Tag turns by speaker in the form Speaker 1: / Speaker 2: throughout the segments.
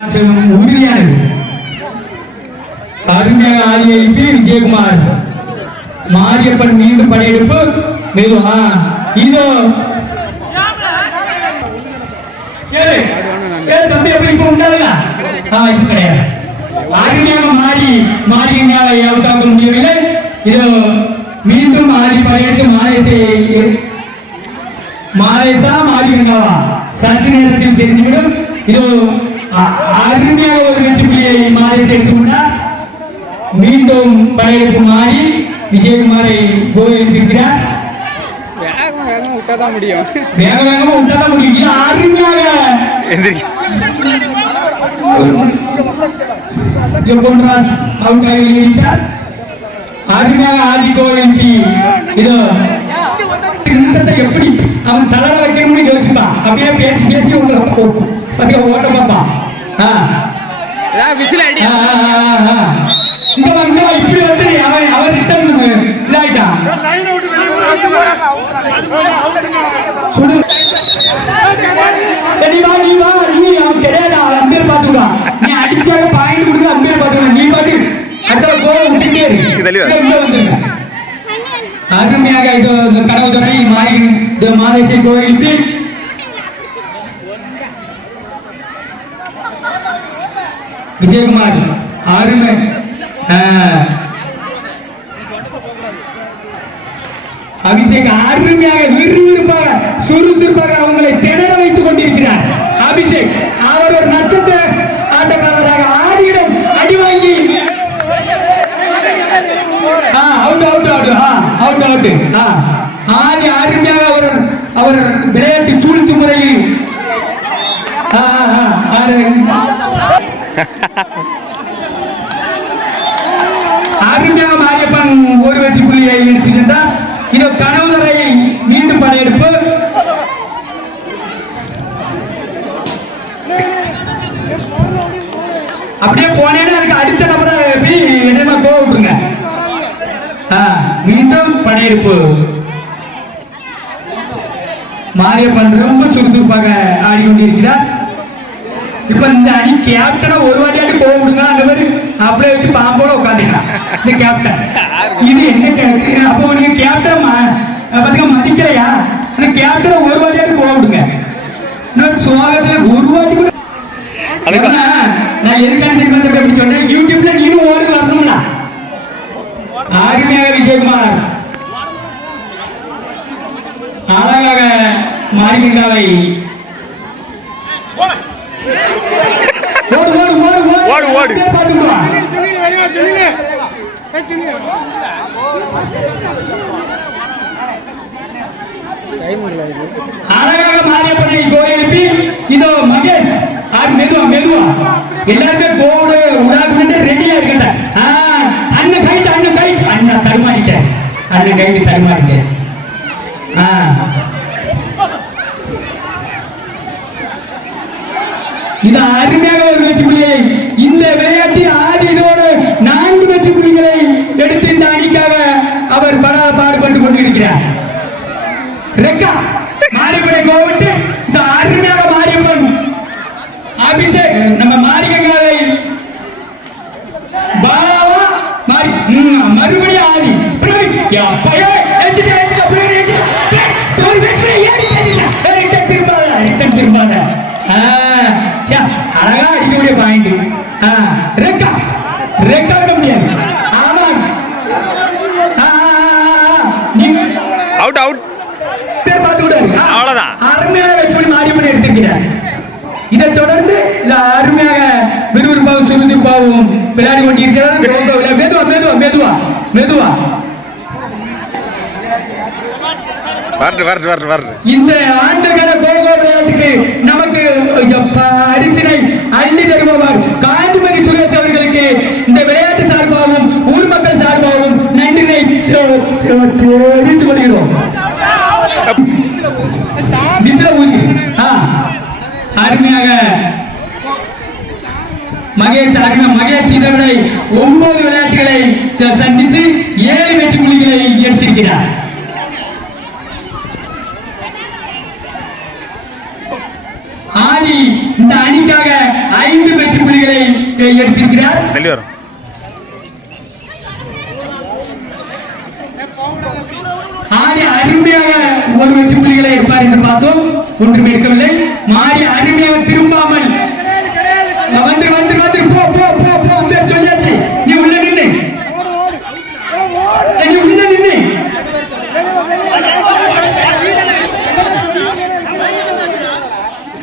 Speaker 1: உறுதியானது அருமையாக ஆதி எழுப்பி விஜயகுமார். மாரியப்பன் மீண்டும் படையெடுப்பு. மெதுவா இதோ. தம்பி எப்படி இப்ப உண்டாதுல இப்ப கிடையாது. அருமையாக மாறி மாறியங்காலை அவுட்டாக்க முடியவில்லை. இதோ மீண்டும் ஆடி படையெடுத்து மாலேசை மாலேசா மாறியங்காவா சற்று நேரத்தில் தெரிந்துவிடும். இதோ அருமையாக ஒரு வெற்றி புள்ளியை மாலேசை எடுத்துக்கொண்டார் மீண்டும் படையெடுப்பு மாறி விஜயகுமாரை கோயில் இருக்கிறார்
Speaker 2: விட்டாதான் முடியும்
Speaker 1: வேக வேகமா விட்டாதான் முடியும். அருமையாக. பொன்ராஜ் அவுட் ஆகி அருமையாக இதோ நிமிஷத்தை எப்படி அவன் தளர வைக்கணும்னு யோசிப்பான் அப்படியே பேசி பேசி உங்களை பத்திய ஓட்ட பார்ப்பான் இப்படி வந்து அவன் அவன் ரிட்டர்ன் இதாயிட்டான் நீ வா நீ வா. நீ அவன் கிடையாது? அவன் அம்பேர் பாத்துக்கலாம் நீ அடிச்சாக பாயிண்ட் கொடுத்து அம்பேர் பாத்துக்கலாம் நீ பாட்டு அடுத்த கோல் விட்டுட்டே இருக்கு அருமையாக இது இந்த கடவுதுறை மாலை மாறி இது மாதேசி கோயிலுக்கு விஜயகுமார் அருமை. அபிஷேக் அருமையாக விறுவிறுப்பாக சுறுசுறுப்பாக அவங்களை திணற வைத்துக் கொண்டிருக்கிறார். அபிஷேக் அவர் ஒரு நட்சத்திர ஆட்டக்காரராக அவுட் அவுட் அவுட் ஆ அவுட் அவுட் ஆ ஆதி அருமையாக அவர் அவர் விளையாட்டு சூழ்ச்சி முறையில் அருமையாக மாரியப்பன் ஒரு வெற்றி புள்ளியை எடுத்து சென்றார் இதோ கனவுதரை மீண்டும் படையெடுப்பு அப்படியே போனேன்னு அதுக்கு அடுத்த நபரை போய் என்னமா கோவப்படுங்க மீண்டும் படையெடுப்பு மாரியப்பன் ரொம்ப சுறுசுறுப்பாக ஆடிக்கொண்டிருக்கிறார். இப்ப இந்த அணி கேப்டனை ஒரு வாட்டியாட்டி கோவிடுங்க அந்த மாதிரி அப்படியே வச்சு பாம்போட உட்காந்துக்கலாம் இந்த கேப்டன் இது என்ன அப்போ நீங்க கேப்டனை பாத்தீங்க மதிக்கலையா? அந்த கேப்டனை ஒரு வாட்டியாட்டி கோவிடுங்க இன்னொரு சுவாகத்துல ஒரு வாட்டி கூட நான் எதுக்கான சொன்னேன்? யூடியூப்ல நீனும் ஓடி வரணும்ல. அருமையாக விஜயகுமார். அழகாக மாரிமிகாவை ஓடு ஓடு ஓடு ஓடு.
Speaker 2: இது
Speaker 1: அழகாக மகேஷ். ஆர் மெதுவா மெதுவா. எல்லாருமே கோடு உதாரணம் ரெடியா இருக்கட்ட அண்ணன் கைட்டு அண்ணன் கைட்டு அண்ணன் தடுமாறிட்டேன் அண்ணன் கைட்டு தடுமாறிட்டேன் ஆ. இது அருமையாக ஒரு வெற்றி புள்ளியை இந்த விளையாட்டில் ஆடி இதோடு நான்கு வெற்றி புள்ளிகளை எடுத்து இந்த அணிக்காக அவர் படாத பாடுபட்டு கொண்டிருக்கிறார் ரெக்கா மாரியப்பனை கோவிட்டு இந்த அருமையாக மாரியப்பன் அபிஷேக் நம்ம மாரியங்காலை பாலாவா மாறி ம், மறுபடியும் ஆதி பிரவி எப்பயோ எஞ்சிட்டு எஞ்சிட்டு பிரவி எஞ்சிட்டு ஒரு வெற்றி ஏறி தெரியுங்க ரிட்டன் திரும்பாத ரிட்டன் திரும்பாத ஆ, ச்சே, அழகா அடிக்கக்கூடிய பாயிண்ட் ஆ ரெக்கா ரெக்கா இருக்க முடியாது ஆமா ஆ, ஆ, ஆ, ஆ. நீ
Speaker 3: அவுட் அவுட் அவ்வளவுதான்.
Speaker 1: அருமையாக வெற்றி மாரியம்மன் எடுத்திருக்கிறார். இதைத் தொடர்ந்து இந்த அருமையாக விறுவிறுப்பாகவும் சுறுசுறுப்பாகவும் விளையாடி கொண்டிருக்கிறார். மெதுவா மெதுவா மெதுவா மெதுவா.
Speaker 3: வரட்டு வரட்டு வரட்டு வரட்டு.
Speaker 1: இந்த விளையாட்டுக்கு நமக்கு அரிசினை அள்ளி தருபவர் காந்திமதி சுரேஷ் அவர்களுக்கு இந்த விளையாட்டு சார்பாகவும் ஊர் மக்கள் சார்பாகவும் நன்றினை தெரிவித்துக் கொள்கிறோம். அருமையாக. மகேஷ் அருமை மகேஷ் இதனை ஒன்பது விளையாட்டுகளை சந்தித்து ஏழு வெற்றி புள்ளிகளை எடுத்திருக்கிறார். ஆதி இந்த அணிக்காக ஐந்து வெற்றி எடுத்திருக்கிறார்.
Speaker 3: தள்ளி வரும்
Speaker 1: ஆடி அருமையாக ஒரு வெற்றி புள்ளிகளை எடுப்பார் என்று பார்த்தோம்? ஒன்றும் எடுக்கவில்லை. மாறி அருமையாக திரும்பாமல். வந்து வந்து வந்து போ போ போ போ சொல்லியாச்சு. நீ உள்ள நின்று நீ உள்ள நின்று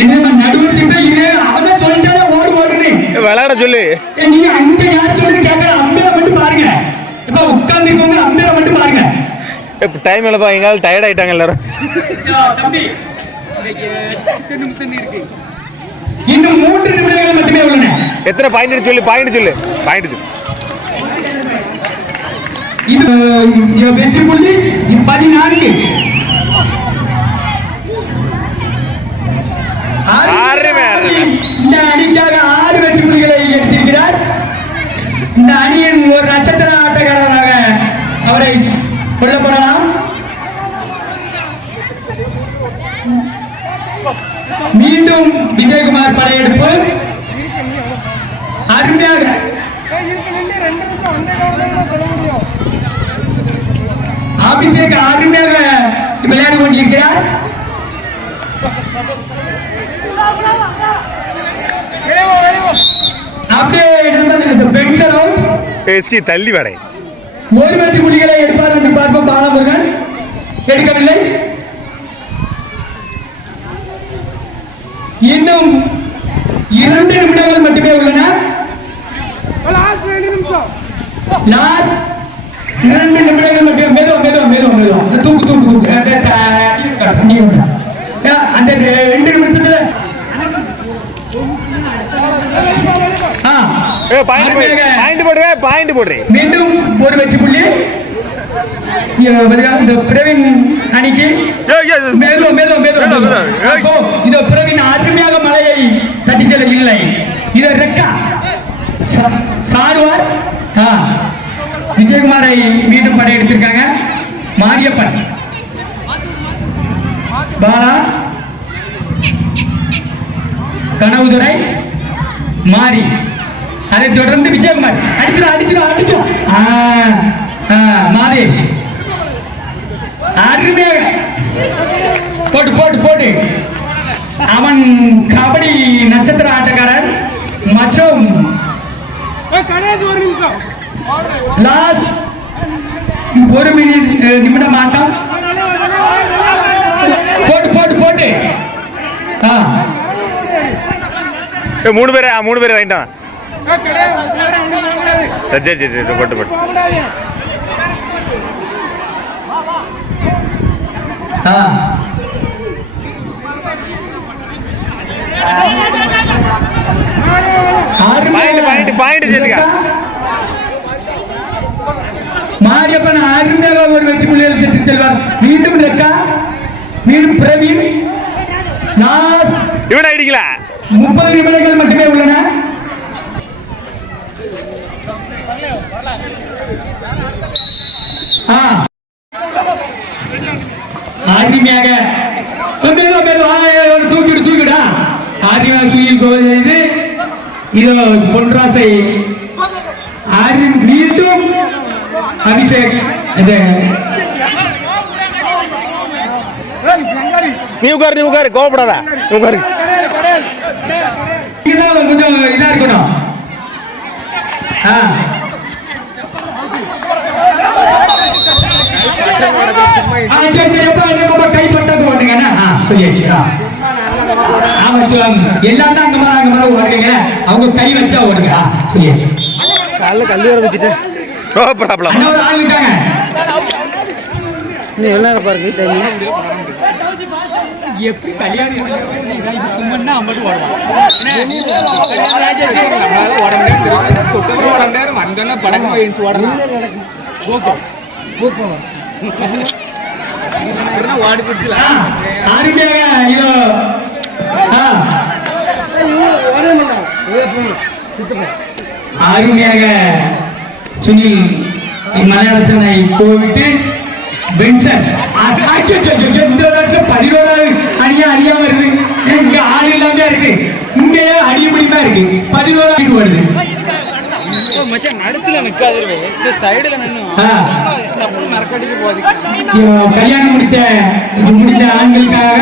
Speaker 1: என்ன நடுவர்கிட்ட இது அவன் சொல்லிட்டாலே ஓடு ஓடுன்னு.
Speaker 3: விளையாட சொல்லு.
Speaker 1: நீங்க அங்க யார் சொல்லுது கேட்கற அம்பேரை மட்டும் பாருங்க. இப்ப உட்கார்ந்துருக்கவங்க அம்பேரை மட்டும் பாருங்க.
Speaker 3: இப்போ டைம் இல்லைப்பா எங்காவது டயர்ட் ஆயிட்டாங்க எல்லாரும்.
Speaker 1: இன்னும் மூன்று நிமிடங்கள் மட்டுமே உள்ளன.
Speaker 3: எத்தனை பாயிண்ட் சொல்லு பாயிண்ட் சொல்லு பாயிண்ட் சொல்லு.
Speaker 1: இது வெற்றி புள்ளி பதினான்கு. இந்த அணிக்காக ஆறு வெற்றி புள்ளிகளை எடுத்திருக்கிறார். இந்த அணியின் ஒரு நட்சத்திர ஆட்டக்காரராக அவரை கொல்லப்படலாம் மீண்டும் விஜயகுமார் படையெடுப்பு அருமையாக. அபிஷேக் அருமையாக விளையாடி கொண்டிருக்கிறார்.
Speaker 3: தள்ளி
Speaker 1: ஒரு வெற்றி புள்ளிகளை எடுப்பார் என்று பார்ப்போம் பாலமுருகன். எடுக்கவில்லை. இன்னும் இரண்டு நிமிடங்கள் மட்டுமே உள்ளன. லாஸ்ட் இரண்டு நிமிடங்கள் மட்டுமே. மெதுவா மெதுவா மெதுவா மெதுவா. தூக்கு தூக்கு தூக்கு. அந்த ரெண்டு நிமிஷத்துல மீண்டும் ஒரு வெற்றி புள்ளி. இந்த பிரவீன் அணிக்கு. மேலோ மேலோ மேலோ
Speaker 3: மேலோ, மேலோ. ஏய்.
Speaker 1: அப்போ இந்த பிரவீன் அருமையாக மலையை தட்டி செல்ல இல்லை. இது ரெக்கா. சாருவார் விஜயகுமாரை மீண்டும் படையெடுத்திருக்காங்க. மாரியப்பன். பாலா. கனவுதுரை. மாறி அதை தொடர்ந்து விஜயகுமார். அடிச்சிடும் அடிச்சிடும் அடிச்சிடும் மாதேஷ். அருமையாக. போட்டு போட்டு போட்டு. அவன் கபடி நட்சத்திர ஆட்டக்காரர் மற்றும் லாஸ்ட் ஒரு மினிட் நிமிடம் ஆட்டம். போட்டு போட்டு போட்டு. ஆ.
Speaker 3: ஏ மூணு பேர் மூணு பேர் வாங்கிட்டான் சரி சரி சரி போட்டு போட்டு.
Speaker 1: ஆ. மாரியப்பன் அருமையாக ஒரு வெற்றி புள்ளியில் திட்டு செல்வார். மீண்டும் ரெக்கா மீண்டும் பிரவீன்.
Speaker 3: இவன் அடிக்கல
Speaker 1: முப்பது நிமிடங்கள் மட்டுமே உள்ளன. அருமையாக மெதுவா, மெதுவா, ஆ, ஏ, ஒரு தூக்கிடு தூக்கிடா ஆர்யா சுயில் கோல் இது இதோ பொன்ராசை ஆர்வி மீண்டும் அபிஷேக் இது
Speaker 3: நீ உட்காரு நீ உட்காரு கோவப்படாத நீ உட்காரு
Speaker 1: இதுதான் கொஞ்சம் இதா இருக்கணும் ஆ. ஆ, சரி, எப்ப நம்ம கைப்பட்டது ஓடுங்கண்ணா. ஆ, சொல்லியாச்சு. ஆ. எல்லாம் தான் அங்க மேல, அங்க மேல ஓடுறீங்க. அவங்க கை வச்சா ஓடுங்க.
Speaker 2: காலைல கல்லு வர குத்திட்டேன்
Speaker 3: நோ ப்ராப்ளம்.
Speaker 1: ஒரு ஆள் இருக்காங்க.
Speaker 2: இன்னும் எவ்வளோ நேரம் பாருங்க டைம்
Speaker 1: எப்படி கல்யாணம் சும்மா அம்பட்டு அருமையாக இதோ ஆ. அருமையாக சுனில் மலையாள சென்னை போய்விட்டு பென்சன். இந்த பதினோராவது அணியா அணியா வருது. ஏன் இங்க ஆள் இல்லாம இருக்கு. இங்கேயே அடிய முடியுமா இருக்கு? பதினோராவது வருது. கல்யாணம் முடித்த முடித்த ஆண்களுக்காக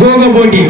Speaker 1: போக போட்டி.